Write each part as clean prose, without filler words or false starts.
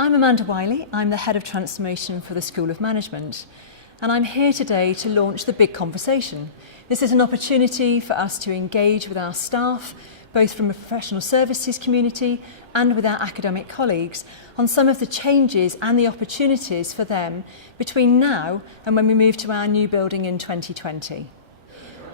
I'm Amanda Wiley, I'm the Head of Transformation for the School of Management, and I'm here today to launch the Big Conversation. This is an opportunity for us to engage with our staff, both from a professional services community and with our academic colleagues, on some of the changes and the opportunities for them between now and when we move to our new building in 2020.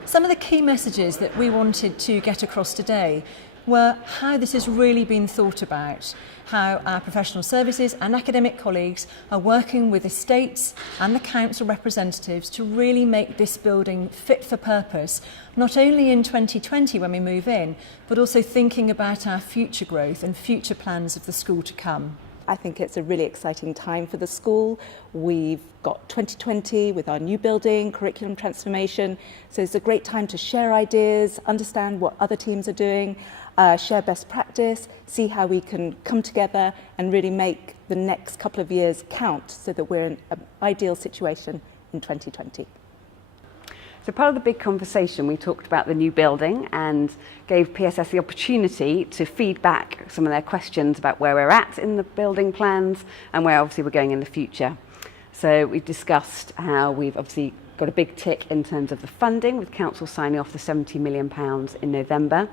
Some of the key messages that we wanted to get across today were how this has really been thought about, how our professional services and academic colleagues are working with estates and the council representatives to really make this building fit for purpose, not only in 2020 when we move in, but also thinking about our future growth and future plans of the school to come. I think it's a really exciting time for the school. We've got 2020 with our new building, curriculum transformation, so it's a great time to share ideas, understand what other teams are doing, share best practice, see how we can come together and really make the next couple of years count so that we're in an ideal situation in 2020. So part of the big conversation, we talked about the new building and gave PSS the opportunity to feed back some of their questions about where we're at in the building plans and where obviously we're going in the future. So we discussed how we've obviously got a big tick in terms of the funding, with council signing off the £70 million in November.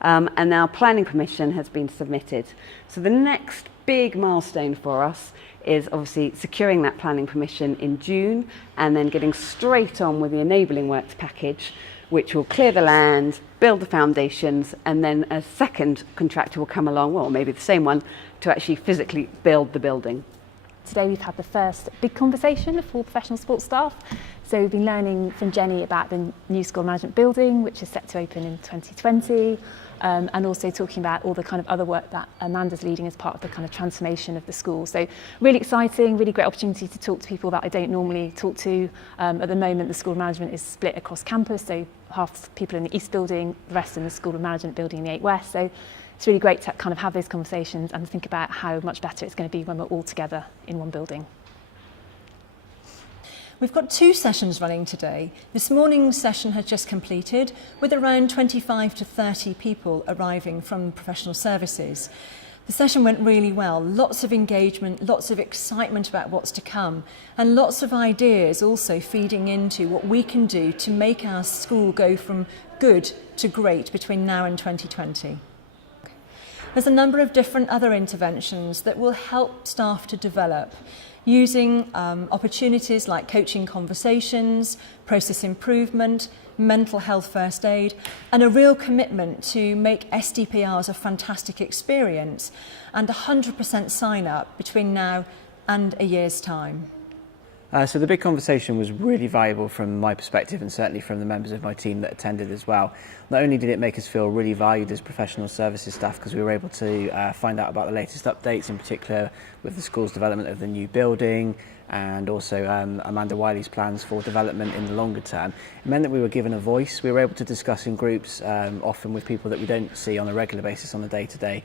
And now planning permission has been submitted. So the next big milestone for us is obviously securing that planning permission in June and then getting straight on with the enabling works package, which will clear the land, build the foundations, and then a second contractor will come along, well, maybe the same one, to actually physically build the building. Today we've had the first big conversation for professional sports staff. So we've been learning from Jenny about the new school management building, which is set to open in 2020, and also talking about all the kind of other work that Amanda's leading as part of the kind of transformation of the school. So really exciting, really great opportunity to talk to people that I don't normally talk to. At the moment, the school of management is split across campus, so half people in the East building, the rest in the school of management building in the 8 West. So it's really great to kind of have those conversations and think about how much better it's going to be when we're all together in one building. We've got 2 sessions running today. This morning's session has just completed with around 25 to 30 people arriving from professional services. The session went really well, lots of engagement, lots of excitement about what's to come, and lots of ideas also feeding into what we can do to make our school go from good to great between now and 2020. There's a number of different other interventions that will help staff to develop using opportunities like coaching conversations, process improvement, mental health first aid, and a real commitment to make SDPRs a fantastic experience and 100% sign up between now and a year's time. So the big conversation was really valuable from my perspective and certainly from the members of my team that attended as well. Not only did it make us feel really valued as professional services staff because we were able to find out about the latest updates, in particular with the school's development of the new building and also Amanda Wiley's plans for development in the longer term. It meant that we were given a voice. We were able to discuss in groups, often with people that we don't see on a regular basis on a day-to-day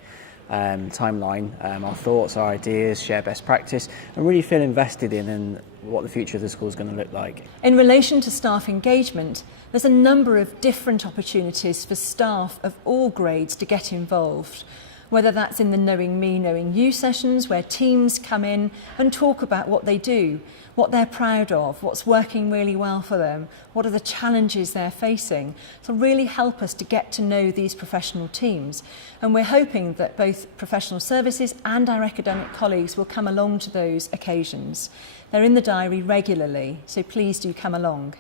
timeline, our thoughts, our ideas, share best practice, and really feel invested in what the future of the school is going to look like. In relation to staff engagement, there's a number of different opportunities for staff of all grades to get involved, whether that's in the Knowing Me, Knowing You sessions where teams come in and talk about what they do, what they're proud of, what's working really well for them, what are the challenges they're facing, to really help us to get to know these professional teams. And we're hoping that both professional services and our academic colleagues will come along to those occasions. They're in the diary regularly, so please do come along.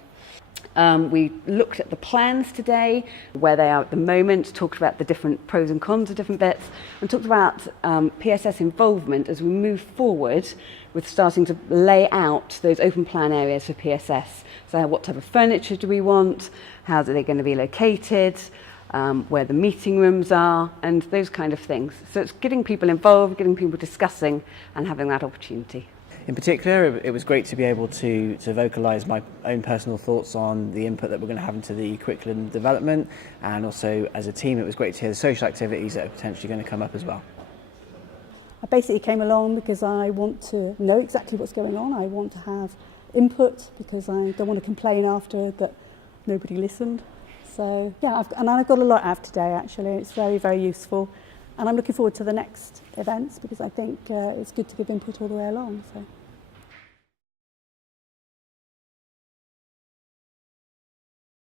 We looked at the plans today, where they are at the moment, talked about the different pros and cons of different bits, and talked about PSS involvement as we move forward with starting to lay out those open plan areas for PSS. So what type of furniture do we want, how are they going to be located, where the meeting rooms are, and those kind of things. So it's getting people involved, getting people discussing and having that opportunity. In particular, it was great to be able to vocalise my own personal thoughts on the input that we're going to have into the curriculum development, and also as a team it was great to hear the social activities that are potentially going to come up as well. I basically came along because I want to know exactly what's going on. I want to have input because I don't want to complain after that nobody listened. So yeah, I've got a lot out of today actually. It's very, very useful. And I'm looking forward to the next events because I think it's good to give input all the way along. So.